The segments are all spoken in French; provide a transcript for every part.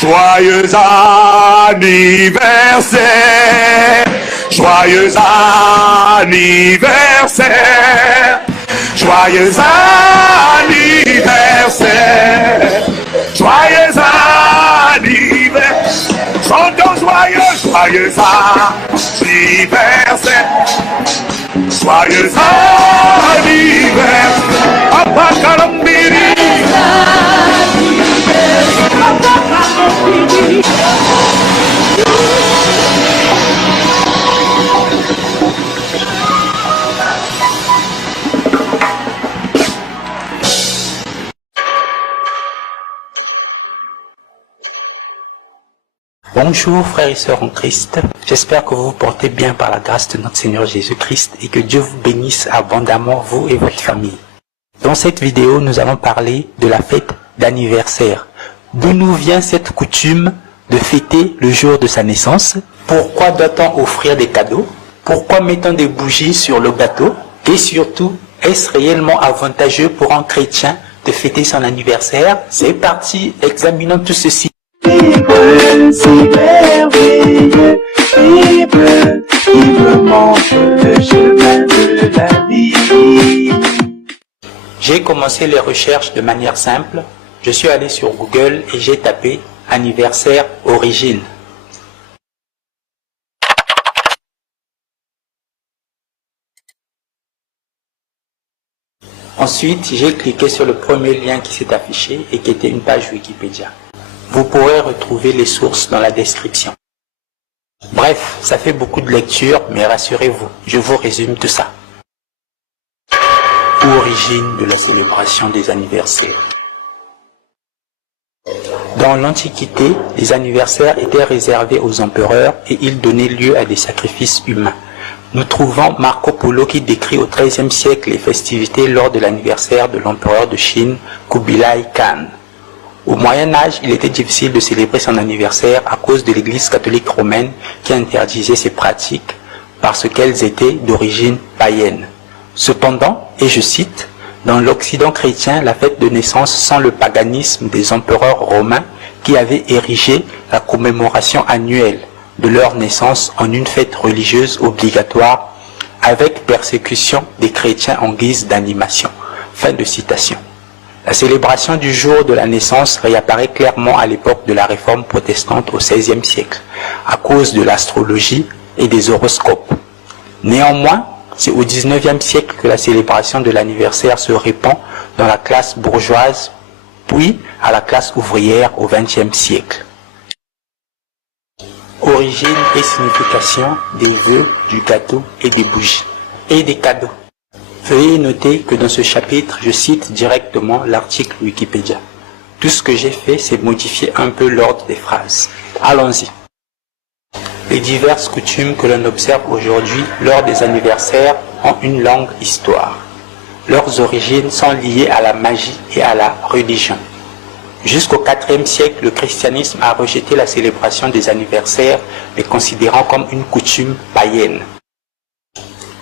Joyeux anniversaire, joyeux anniversaire, joyeux anniversaire, joyeux anniversaire, chantons joyeux, joyeux anniversaire, joyeux anniversaire, Papa Kalambiri. Bonjour frères et sœurs en Christ, j'espère que vous vous portez bien par la grâce de notre Seigneur Jésus-Christ et que Dieu vous bénisse abondamment, vous et votre famille. Dans cette vidéo, nous allons parler de la fête d'anniversaire. D'où nous vient cette coutume de fêter le jour de sa naissance? Pourquoi doit-on offrir des cadeaux? Pourquoi mettons des bougies sur le gâteau? Et surtout, est-ce réellement avantageux pour un chrétien de fêter son anniversaire? C'est parti, examinons tout ceci. Si merveilleux, libre, il me montre le chemin de la vie. J'ai commencé les recherches de manière simple. Je suis allé sur Google et j'ai tapé anniversaire origine. Ensuite, j'ai cliqué sur le premier lien qui s'est affiché et qui était une page Wikipédia. Vous pourrez retrouver les sources dans la description. Bref, ça fait beaucoup de lectures, mais rassurez-vous, je vous résume tout ça. Origine de la célébration des anniversaires. Dans l'Antiquité, les anniversaires étaient réservés aux empereurs et ils donnaient lieu à des sacrifices humains. Nous trouvons Marco Polo qui décrit au XIIIe siècle les festivités lors de l'anniversaire de l'empereur de Chine, Kubilai Khan. Au Moyen-Âge, il était difficile de célébrer son anniversaire à cause de l'Église catholique romaine qui interdisait ces pratiques parce qu'elles étaient d'origine païenne. Cependant, et je cite, « Dans l'Occident chrétien, la fête de naissance sent le paganisme des empereurs romains qui avaient érigé la commémoration annuelle de leur naissance en une fête religieuse obligatoire avec persécution des chrétiens en guise d'animation. » Fin de citation. La célébration du jour de la naissance réapparaît clairement à l'époque de la réforme protestante au XVIe siècle, à cause de l'astrologie et des horoscopes. Néanmoins, c'est au XIXe siècle que la célébration de l'anniversaire se répand dans la classe bourgeoise, puis à la classe ouvrière au XXe siècle. Origine et signification des vœux, du gâteau et des bougies, et des cadeaux. Veuillez noter que dans ce chapitre, je cite directement l'article Wikipédia. Tout ce que j'ai fait, c'est modifier un peu l'ordre des phrases. Allons-y. Les diverses coutumes que l'on observe aujourd'hui lors des anniversaires ont une longue histoire. Leurs origines sont liées à la magie et à la religion. Jusqu'au IVe siècle, le christianisme a rejeté la célébration des anniversaires, les considérant comme une coutume païenne.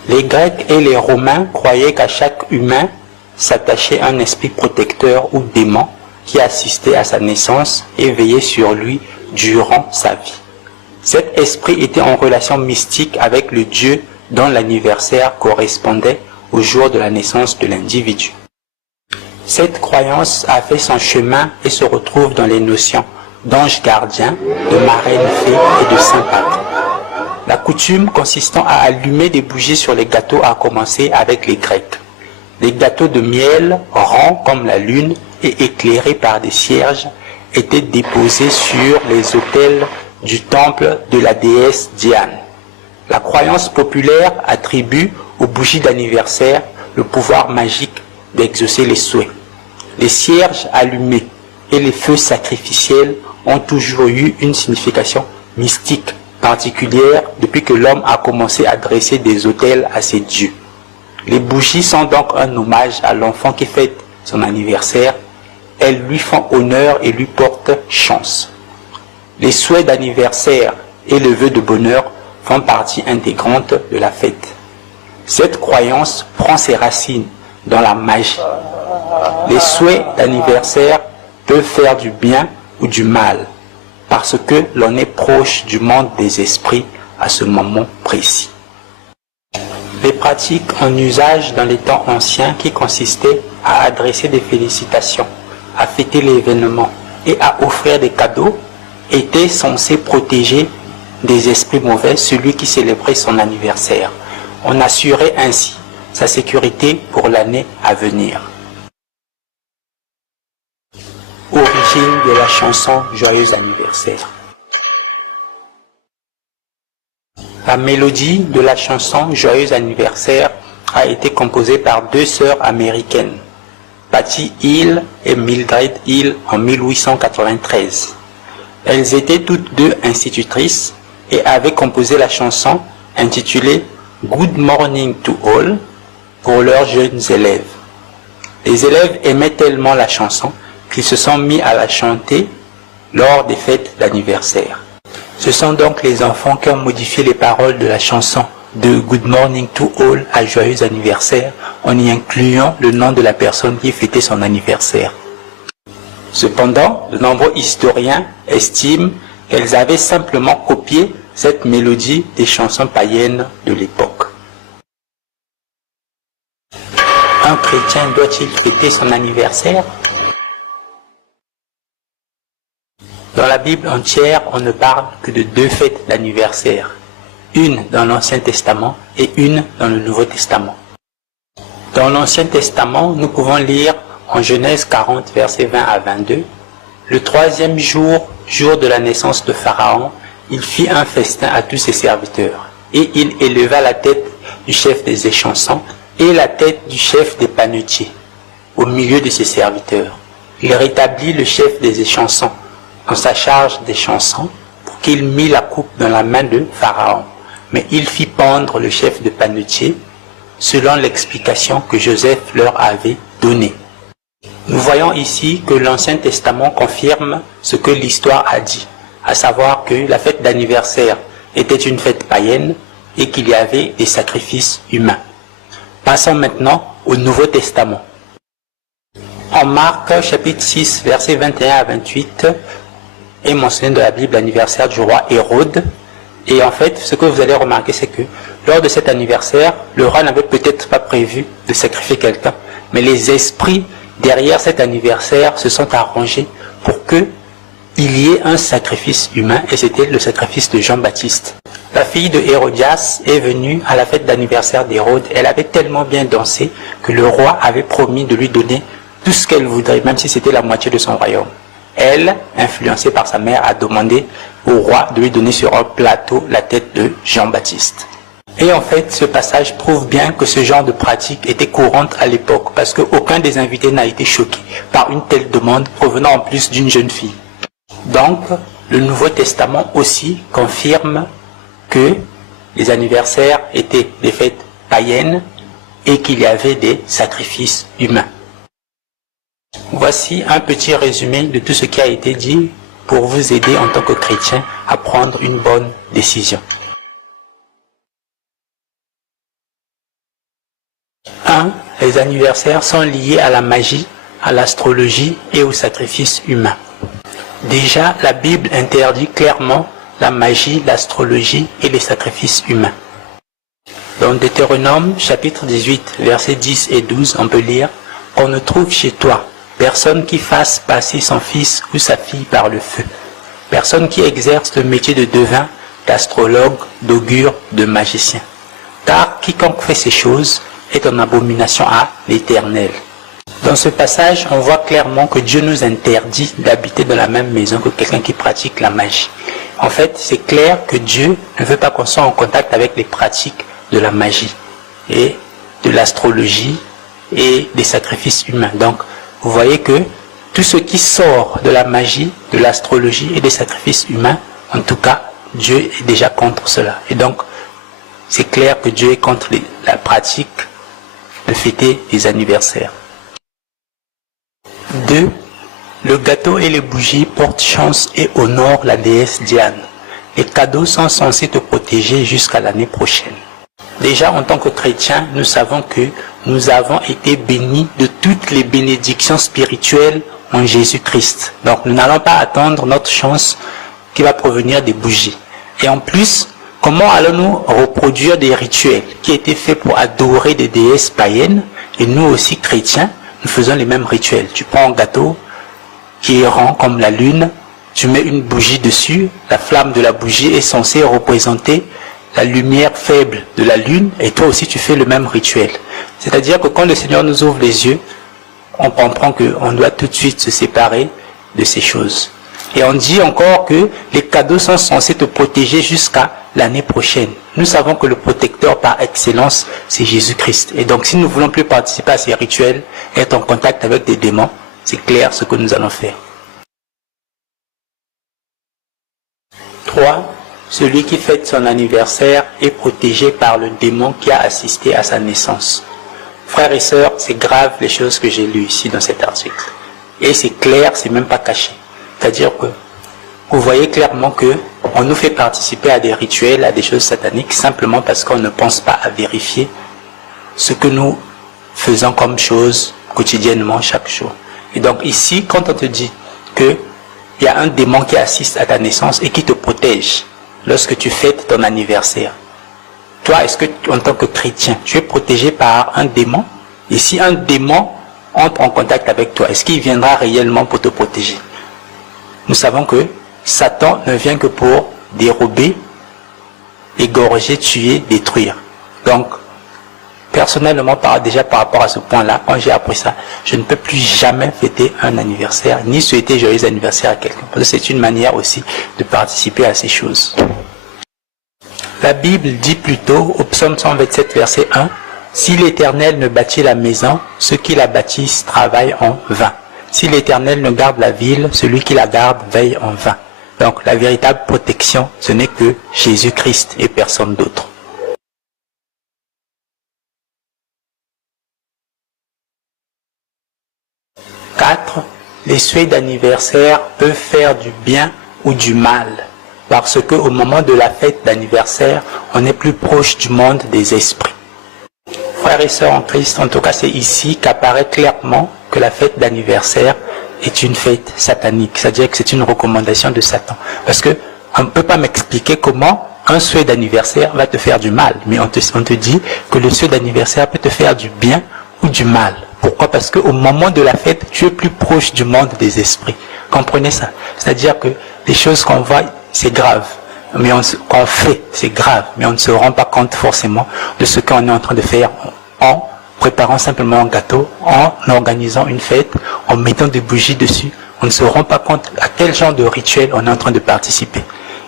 Les Grecs et les Romains croyaient qu'à chaque humain s'attachait un esprit protecteur ou démon qui assistait à sa naissance et veillait sur lui durant sa vie. Cet esprit était en relation mystique avec le Dieu dont l'anniversaire correspondait au jour de la naissance de l'individu. Cette croyance a fait son chemin et se retrouve dans les notions d'ange gardien, de marraine fée et de saint Patrick. La coutume consistant à allumer des bougies sur les gâteaux a commencé avec les Grecs. Les gâteaux de miel, ronds comme la lune et éclairés par des cierges, étaient déposés sur les autels du temple de la déesse Diane. La croyance populaire attribue aux bougies d'anniversaire le pouvoir magique d'exaucer les souhaits. Les cierges allumés et les feux sacrificiels ont toujours eu une signification mystique particulière depuis que l'homme a commencé à dresser des autels à ses dieux. Les bougies sont donc un hommage à l'enfant qui fête son anniversaire. Elles lui font honneur et lui portent chance. Les souhaits d'anniversaire et le vœu de bonheur font partie intégrante de la fête. Cette croyance prend ses racines dans la magie. Les souhaits d'anniversaire peuvent faire du bien ou du mal, parce que l'on est proche du monde des esprits à ce moment précis. Les pratiques en usage dans les temps anciens qui consistaient à adresser des félicitations, à fêter l'événement et à offrir des cadeaux étaient censées protéger des esprits mauvais celui qui célébrait son anniversaire. On assurait ainsi sa sécurité pour l'année à venir. Origine de la chanson Joyeux anniversaire. La mélodie de la chanson Joyeux anniversaire a été composée par deux sœurs américaines, Patty Hill et Mildred Hill, en 1893. Elles étaient toutes deux institutrices et avaient composé la chanson intitulée Good Morning to All pour leurs jeunes élèves. Les élèves aimaient tellement la chanson qu'ils se sont mis à la chanter lors des fêtes d'anniversaire. Ce sont donc les enfants qui ont modifié les paroles de la chanson de Good Morning to All à Joyeux anniversaire en y incluant le nom de la personne qui fêtait son anniversaire. Cependant, de nombreux historiens estiment qu'elles avaient simplement copié cette mélodie des chansons païennes de l'époque. Un chrétien doit-il fêter son anniversaire? Dans la Bible entière, on ne parle que de deux fêtes d'anniversaire, une dans l'Ancien Testament et une dans le Nouveau Testament. Dans l'Ancien Testament, nous pouvons lire en Genèse 40, versets 20 à 22, « Le troisième jour, jour de la naissance de Pharaon, il fit un festin à tous ses serviteurs, et il éleva la tête du chef des échansons et la tête du chef des panetiers au milieu de ses serviteurs. Il rétablit le chef des échansons en sa charge des chansons pour qu'il mit la coupe dans la main de Pharaon. Mais il fit pendre le chef de panetier selon l'explication que Joseph leur avait donnée. » Nous voyons ici que l'Ancien Testament confirme ce que l'histoire a dit, à savoir que la fête d'anniversaire était une fête païenne et qu'il y avait des sacrifices humains. Passons maintenant au Nouveau Testament. En Marc chapitre 6, versets 21 à 28, est mentionné dans la Bible l'anniversaire du roi Hérode. Et en fait, ce que vous allez remarquer, c'est que lors de cet anniversaire, le roi n'avait peut-être pas prévu de sacrifier quelqu'un, mais les esprits derrière cet anniversaire se sont arrangés pour qu'il y ait un sacrifice humain, et c'était le sacrifice de Jean-Baptiste. La fille de Hérodias est venue à la fête d'anniversaire d'Hérode. Elle avait tellement bien dansé que le roi avait promis de lui donner tout ce qu'elle voudrait, même si c'était la moitié de son royaume. Elle, influencée par sa mère, a demandé au roi de lui donner sur un plateau la tête de Jean-Baptiste. Et en fait, ce passage prouve bien que ce genre de pratique était courante à l'époque, parce qu'aucun des invités n'a été choqué par une telle demande provenant en plus d'une jeune fille. Donc, le Nouveau Testament aussi confirme que les anniversaires étaient des fêtes païennes et qu'il y avait des sacrifices humains. Voici un petit résumé de tout ce qui a été dit pour vous aider en tant que chrétien à prendre une bonne décision. 1. Les anniversaires sont liés à la magie, à l'astrologie et au sacrifice humain. Déjà, la Bible interdit clairement la magie, l'astrologie et les sacrifices humains. Dans Deutéronome, chapitre 18, versets 10 et 12, on peut lire « On ne trouve chez toi personne qui fasse passer son fils ou sa fille par le feu, personne qui exerce le métier de devin, d'astrologue, d'augure, de magicien. Car quiconque fait ces choses est en abomination à l'Éternel. » Dans ce passage, on voit clairement que Dieu nous interdit d'habiter dans la même maison que quelqu'un qui pratique la magie. En fait, c'est clair que Dieu ne veut pas qu'on soit en contact avec les pratiques de la magie et de l'astrologie et des sacrifices humains. Donc, vous voyez que tout ce qui sort de la magie, de l'astrologie et des sacrifices humains, en tout cas, Dieu est déjà contre cela. Et donc, c'est clair que Dieu est contre la pratique de fêter les anniversaires. 2. Le gâteau et les bougies portent chance et honorent la déesse Diane. Les cadeaux sont censés te protéger jusqu'à l'année prochaine. Déjà, en tant que chrétiens, nous savons que nous avons été bénis de toutes les bénédictions spirituelles en Jésus-Christ. Donc, nous n'allons pas attendre notre chance qui va provenir des bougies. Et en plus, comment allons-nous reproduire des rituels qui étaient faits pour adorer des déesses païennes, et nous aussi chrétiens, nous faisons les mêmes rituels. Tu prends un gâteau qui est rond comme la lune, tu mets une bougie dessus, la flamme de la bougie est censée représenter la lumière faible de la lune, et toi aussi tu fais le même rituel. C'est-à-dire que quand le Seigneur nous ouvre les yeux, on comprend qu'on doit tout de suite se séparer de ces choses. Et on dit encore que les cadeaux sont censés te protéger jusqu'à l'année prochaine. Nous savons que le protecteur par excellence, c'est Jésus-Christ. Et donc si nous ne voulons plus participer à ces rituels, être en contact avec des démons, c'est clair ce que nous allons faire. 3. Celui qui fête son anniversaire est protégé par le démon qui a assisté à sa naissance. Frères et sœurs, c'est grave les choses que j'ai lues ici dans cet article. Et c'est clair, c'est même pas caché. C'est-à-dire que vous voyez clairement que on nous fait participer à des rituels, à des choses sataniques, simplement parce qu'on ne pense pas à vérifier ce que nous faisons comme chose quotidiennement chaque jour. Et donc ici, quand on te dit qu'il y a un démon qui assiste à ta naissance et qui te protège lorsque tu fêtes ton anniversaire, toi, est-ce que en tant que chrétien, tu es protégé par un démon? Et si un démon entre en contact avec toi, est-ce qu'il viendra réellement pour te protéger? Nous savons que Satan ne vient que pour dérober, égorger, tuer, détruire. Donc, personnellement, déjà par rapport à ce point-là, quand j'ai appris ça, je ne peux plus jamais fêter un anniversaire, ni souhaiter joyeux anniversaire à quelqu'un. Parce que c'est une manière aussi de participer à ces choses. La Bible dit plutôt, au psaume 127, verset 1, « Si l'Éternel ne bâtit la maison, ceux qui la bâtissent travaillent en vain. Si l'Éternel ne garde la ville, celui qui la garde veille en vain. » Donc la véritable protection, ce n'est que Jésus-Christ et personne d'autre. « 4. Les souhaits d'anniversaire peuvent faire du bien ou du mal. Parce qu'au moment de la fête d'anniversaire, on est plus proche du monde des esprits. » Frères et sœurs en Christ, en tout cas c'est ici qu'apparaît clairement que la fête d'anniversaire est une fête satanique, c'est-à-dire que c'est une recommandation de Satan. Parce que on ne peut pas m'expliquer comment un souhait d'anniversaire va te faire du mal, mais on te dit que le souhait d'anniversaire peut te faire du bien ou du mal. Pourquoi? Parce qu'au moment de la fête, tu es plus proche du monde des esprits. Comprenez ça? C'est-à-dire que les choses qu'on voit, c'est grave. Mais qu'on fait, c'est grave. Mais on ne se rend pas compte forcément de ce qu'on est en train de faire en préparant simplement un gâteau, en organisant une fête, en mettant des bougies dessus. On ne se rend pas compte à quel genre de rituel on est en train de participer.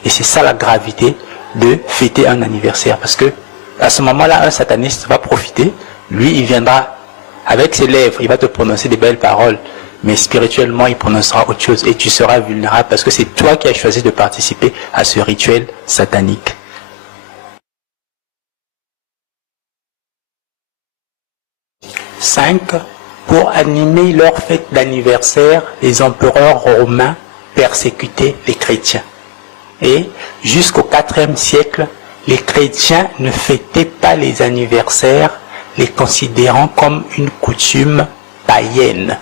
Et c'est ça la gravité de fêter un anniversaire. Parce que à ce moment-là, un sataniste va profiter. Lui, il viendra avec ses lèvres, il va te prononcer des belles paroles. Mais spirituellement, il prononcera autre chose. Et tu seras vulnérable parce que c'est toi qui as choisi de participer à ce rituel satanique. 5. Pour animer leur fête d'anniversaire, les empereurs romains persécutaient les chrétiens. Et jusqu'au IVe siècle, les chrétiens ne fêtaient pas les anniversaires, les considérant comme une coutume païenne.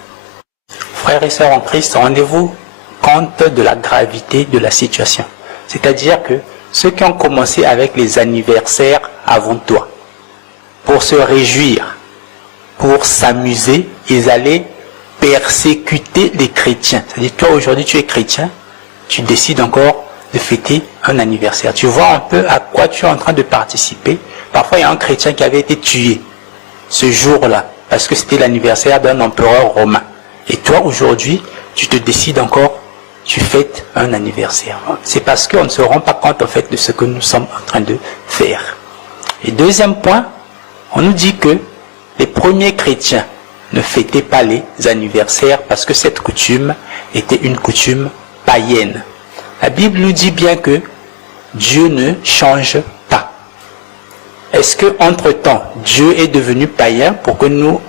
Frères et sœurs en Christ, rendez-vous compte de la gravité de la situation. C'est-à-dire que ceux qui ont commencé avec les anniversaires avant toi, pour se réjouir, pour s'amuser, ils allaient persécuter les chrétiens. C'est-à-dire toi aujourd'hui tu es chrétien, tu décides encore de fêter un anniversaire. Tu vois un peu à quoi tu es en train de participer. Parfois il y a un chrétien qui avait été tué ce jour-là, parce que c'était l'anniversaire d'un empereur romain. Et toi aujourd'hui, tu te décides encore tu fêtes un anniversaire? C'est parce qu'on ne se rend pas compte en fait de ce que nous sommes en train de faire. Et deuxième point, on nous dit que les premiers chrétiens ne fêtaient pas les anniversaires parce que cette coutume était une coutume païenne. La Bible nous dit bien que Dieu ne change pas. Est-ce que entre-temps, Dieu est devenu païen pour que nous,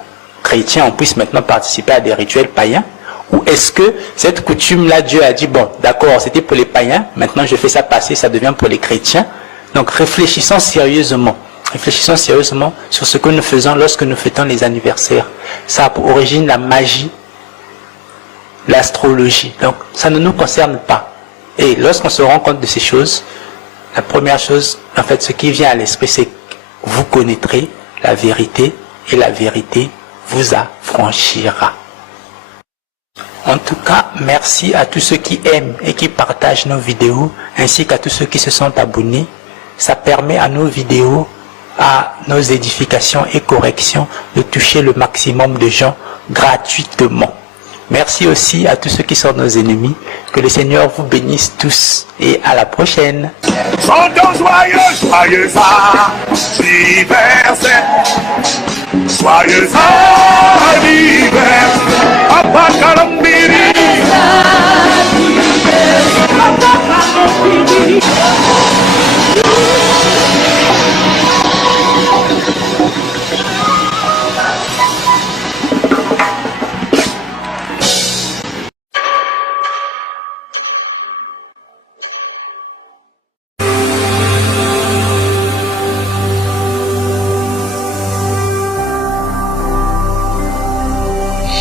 chrétiens, on puisse maintenant participer à des rituels païens? Ou est-ce que cette coutume-là, Dieu a dit, bon, d'accord, c'était pour les païens, maintenant je fais ça passer, ça devient pour les chrétiens. Donc réfléchissons sérieusement sur ce que nous faisons lorsque nous fêtons les anniversaires. Ça a pour origine la magie, l'astrologie. Donc ça ne nous concerne pas. Et lorsqu'on se rend compte de ces choses, la première chose, en fait, ce qui vient à l'esprit, c'est que vous connaîtrez la vérité et la vérité vous affranchira. En tout cas, merci à tous ceux qui aiment et qui partagent nos vidéos, ainsi qu'à tous ceux qui se sont abonnés. Ça permet à nos vidéos, à nos édifications et corrections de toucher le maximum de gens gratuitement. Merci aussi à tous ceux qui sont nos ennemis. Que le Seigneur vous bénisse tous et à la prochaine. Chantons joyeux, joyeux anniversaire. Joyeux anniversaire. Papa Kalambiri.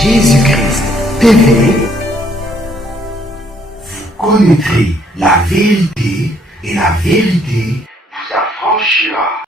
Jésus-Christ TV, vous connaîtrez la vérité et la vérité vous affranchira.